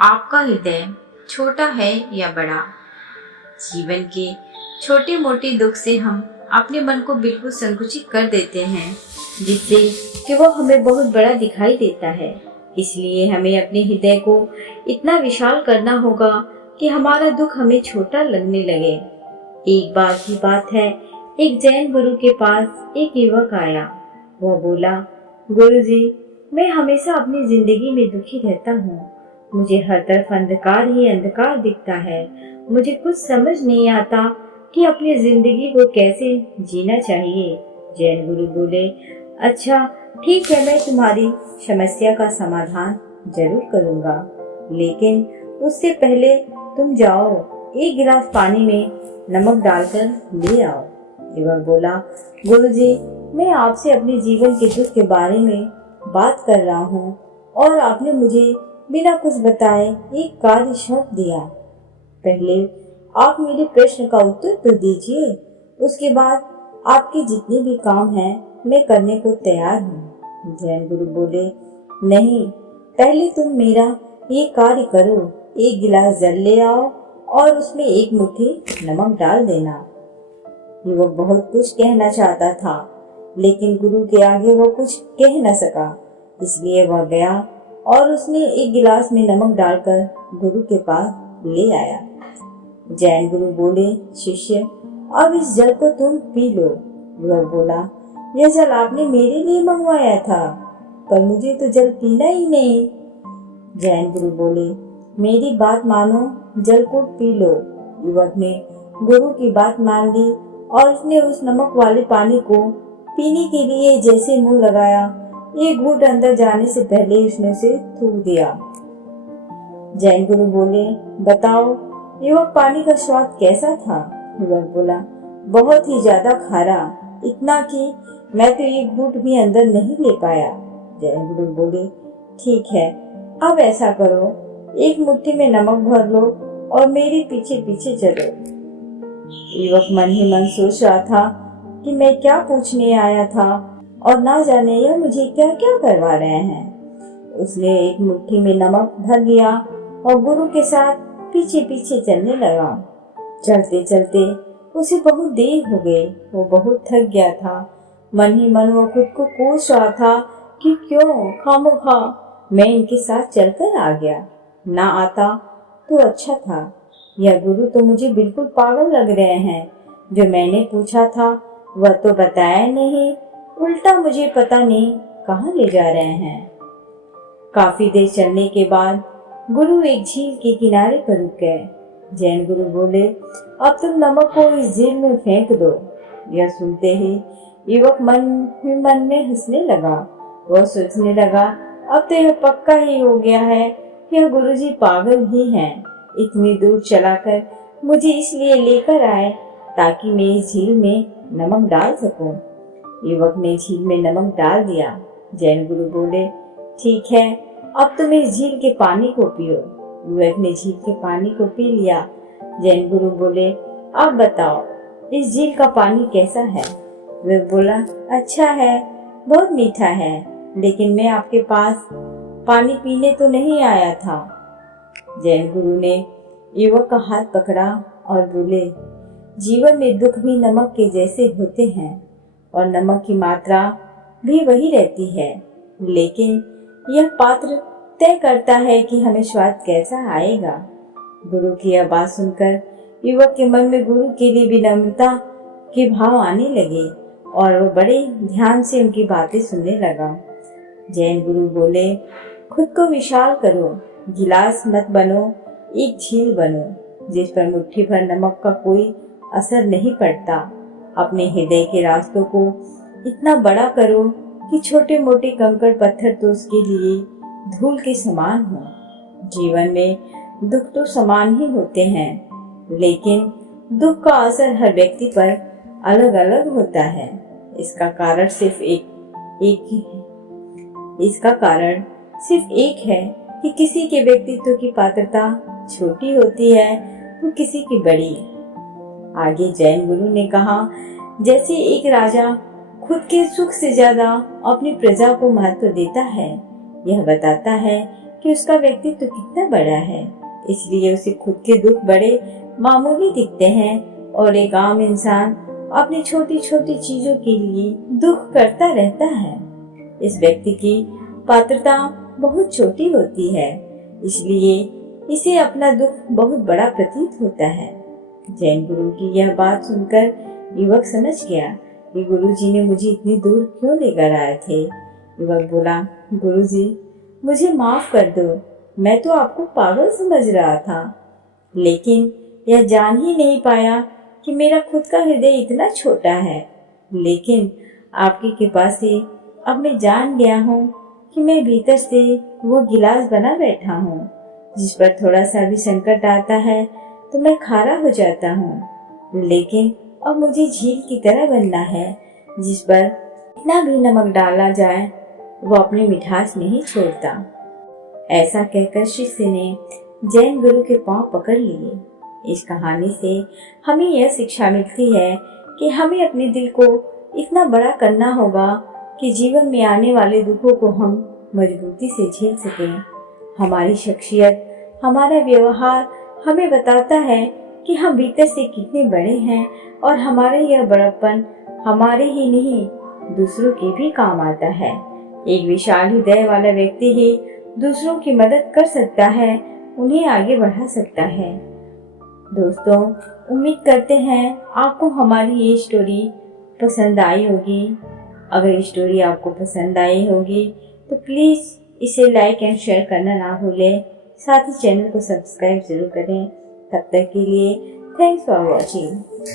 आपका हृदय छोटा है या बड़ा। जीवन के छोटे मोटे दुख से हम अपने मन को बिल्कुल संकुचित कर देते हैं, जिससे कि वो हमें बहुत बड़ा दिखाई देता है। इसलिए हमें अपने हृदय को इतना विशाल करना होगा कि हमारा दुख हमें छोटा लगने लगे। एक बार की बात है, एक जैन गुरु के पास एक युवक आया। वह बोला, गुरुजी, मैं हमेशा अपनी जिंदगी में दुखी रहता हूँ। मुझे हर तरफ अंधकार ही अंधकार दिखता है। मुझे कुछ समझ नहीं आता कि अपनी जिंदगी को कैसे जीना चाहिए। जैन गुरु बोले, अच्छा ठीक है, मैं तुम्हारी समस्या का समाधान जरूर करूँगा, लेकिन उससे पहले तुम जाओ, एक गिलास पानी में नमक डालकर ले आओ। युवक बोला, गुरुजी, मैं आपसे अपने जीवन के दुख के बारे में बात कर रहा हूँ और आपने मुझे बिना कुछ बताए एक कार्य सौंप दिया। पहले आप मेरे प्रश्न का उत्तर तो दीजिए, उसके बाद आपके जितने भी काम हैं मैं करने को तैयार हूँ। जैन गुरु बोले, नहीं, पहले तुम मेरा ये कार्य करो। एक गिलास जल ले आओ और उसमें एक मुट्ठी नमक डाल देना। युवक बहुत कुछ कहना चाहता था, लेकिन गुरु के आगे वो कुछ कह न सका। इसलिए वह गया और उसने एक गिलास में नमक डालकर गुरु के पास ले आया। जैन गुरु बोले, शिष्य, अब इस जल को तुम पी लो। युवक बोला, यह जल आपने मेरे लिए मंगवाया था, पर मुझे तो जल पीना ही नहीं। जैन गुरु बोले, मेरी बात मानो, जल को पी लो। युवक ने गुरु की बात मान ली और उसने उस नमक वाले पानी को पीने के लिए जैसे मुंह लगाया, एक घूंट अंदर जाने से पहले उसने उसे थूक दिया। जैन गुरु बोले, बताओ युवक, पानी का स्वाद कैसा था? युवक बोला, बहुत ही ज्यादा खारा, इतना कि मैं तो एक घूंट भी अंदर नहीं ले पाया। जैन गुरु बोले, ठीक है, अब ऐसा करो, एक मुट्ठी में नमक भर लो और मेरे पीछे पीछे चलो। युवक मन ही मन सोच रहा था कि मैं क्या पूछने आया था और ना जाने यह मुझे क्या क्या करवा रहे हैं। उसने एक मुट्ठी में नमक भर लिया और गुरु के साथ पीछे पीछे चलने लगा। चलते चलते उसे बहुत देर हो गई। वो बहुत थक गया था। मन ही मन वो खुद को कोस रहा था कि क्यों खामोखा मैं इनके साथ चलकर आ गया। ना आता तो अच्छा था। यह गुरु तो मुझे बिल्कुल पागल लग रहे हैं। जो मैंने पूछा था वह तो बताया नहीं, उल्टा मुझे पता नहीं कहाँ ले जा रहे हैं। काफी देर चलने के बाद गुरु एक झील के किनारे पर रुक गए। जैन गुरु बोले, अब तुम नमक को इस झील में फेंक दो। यह सुनते ही युवक मन में हंसने लगा। वह सोचने लगा, अब तो यह पक्का ही हो गया है, यह गुरुजी पागल ही हैं। इतनी दूर चलाकर मुझे इसलिए लेकर आए ताकि मैं इस झील में नमक डाल सकूं। युवक ने झील में नमक डाल दिया। जैन गुरु बोले, ठीक है, अब तुम इस झील के पानी को पियो। युवक ने झील के पानी को पी लिया। जैन गुरु बोले, अब बताओ इस झील का पानी कैसा है? युवक बोला, अच्छा है, बहुत मीठा है, लेकिन मैं आपके पास पानी पीने तो नहीं आया था। जैन गुरु ने युवक का हाथ पकड़ा और बोले, जीवन में दुख भी नमक के जैसे होते हैं और नमक की मात्रा भी वही रहती है, लेकिन यह पात्र तय करता है कि हमें स्वाद कैसा आएगा। गुरु की यह बात सुनकर युवक के मन में गुरु के लिए विनम्रता के भाव आने लगे और वह बड़े ध्यान से उनकी बातें सुनने लगा। जैन गुरु बोले, खुद को विशाल करो, गिलास मत बनो, एक झील बनो जिस पर मुट्ठी भर नमक का कोई असर नहीं पड़ता। अपने हृदय के रास्तों को इतना बड़ा करो कि छोटे मोटे कंकड़ पत्थर तो उसके लिए धूल के समान हो। जीवन में दुख तो समान ही होते हैं, लेकिन दुख का असर हर व्यक्ति पर अलग अलग होता है। इसका कारण सिर्फ एक है कि किसी के व्यक्तित्व की पात्रता छोटी होती है तो किसी की बड़ी। आगे जैन गुरु ने कहा, जैसे एक राजा खुद के सुख से ज्यादा अपनी प्रजा को महत्व देता है, यह बताता है कि उसका व्यक्तित्व कितना बड़ा है, इसलिए उसे खुद के दुख बड़े मामूली दिखते हैं और एक आम इंसान अपनी छोटी छोटी चीजों के लिए दुख करता रहता है। इस व्यक्ति की पात्रता बहुत छोटी होती है, इसलिए इसे अपना दुख बहुत बड़ा प्रतीत होता है। जैन गुरु की यह बात सुनकर युवक समझ गया कि गुरुजी ने मुझे इतनी दूर क्यों लेकर आए थे। युवक बोला, गुरुजी मुझे माफ कर दो, मैं तो आपको पागल समझ रहा था, लेकिन यह जान ही नहीं पाया कि मेरा खुद का हृदय इतना छोटा है। लेकिन आपकी कृपा से अब मैं जान गया हूँ कि मैं भीतर से वो गिलास बना बैठा हूँ, जिस पर थोड़ा सा भी संकट आता है तो मैं खारा हो जाता हूँ। लेकिन अब मुझे झील की तरह बनना है, जिस पर इतना भी नमक डाला जाए वो अपनी मिठास नहीं छोड़ता। ऐसा कहकर शिष्य ने जैन गुरु के पांव पकड़ लिए। इस कहानी से हमें यह शिक्षा मिलती है कि हमें अपने दिल को इतना बड़ा करना होगा कि जीवन में आने वाले दुखों को हम मजबूती से झेल सकें। हमारी शख्सियत, हमारा व्यवहार हमें बताता है कि हम भीतर से कितने बड़े हैं और हमारा यह बड़प्पन हमारे ही नहीं दूसरों के भी काम आता है। एक विशाल हृदय वाला व्यक्ति ही दूसरों की मदद कर सकता है, उन्हें आगे बढ़ा सकता है। दोस्तों, उम्मीद करते हैं आपको हमारी ये स्टोरी पसंद आई होगी। अगर ये स्टोरी आपको पसंद आई होगी तो प्लीज़ इसे लाइक एंड शेयर करना ना भूलें। साथ ही चैनल को सब्सक्राइब जरूर करें। तब तक के लिए थैंक्स फॉर वॉचिंग।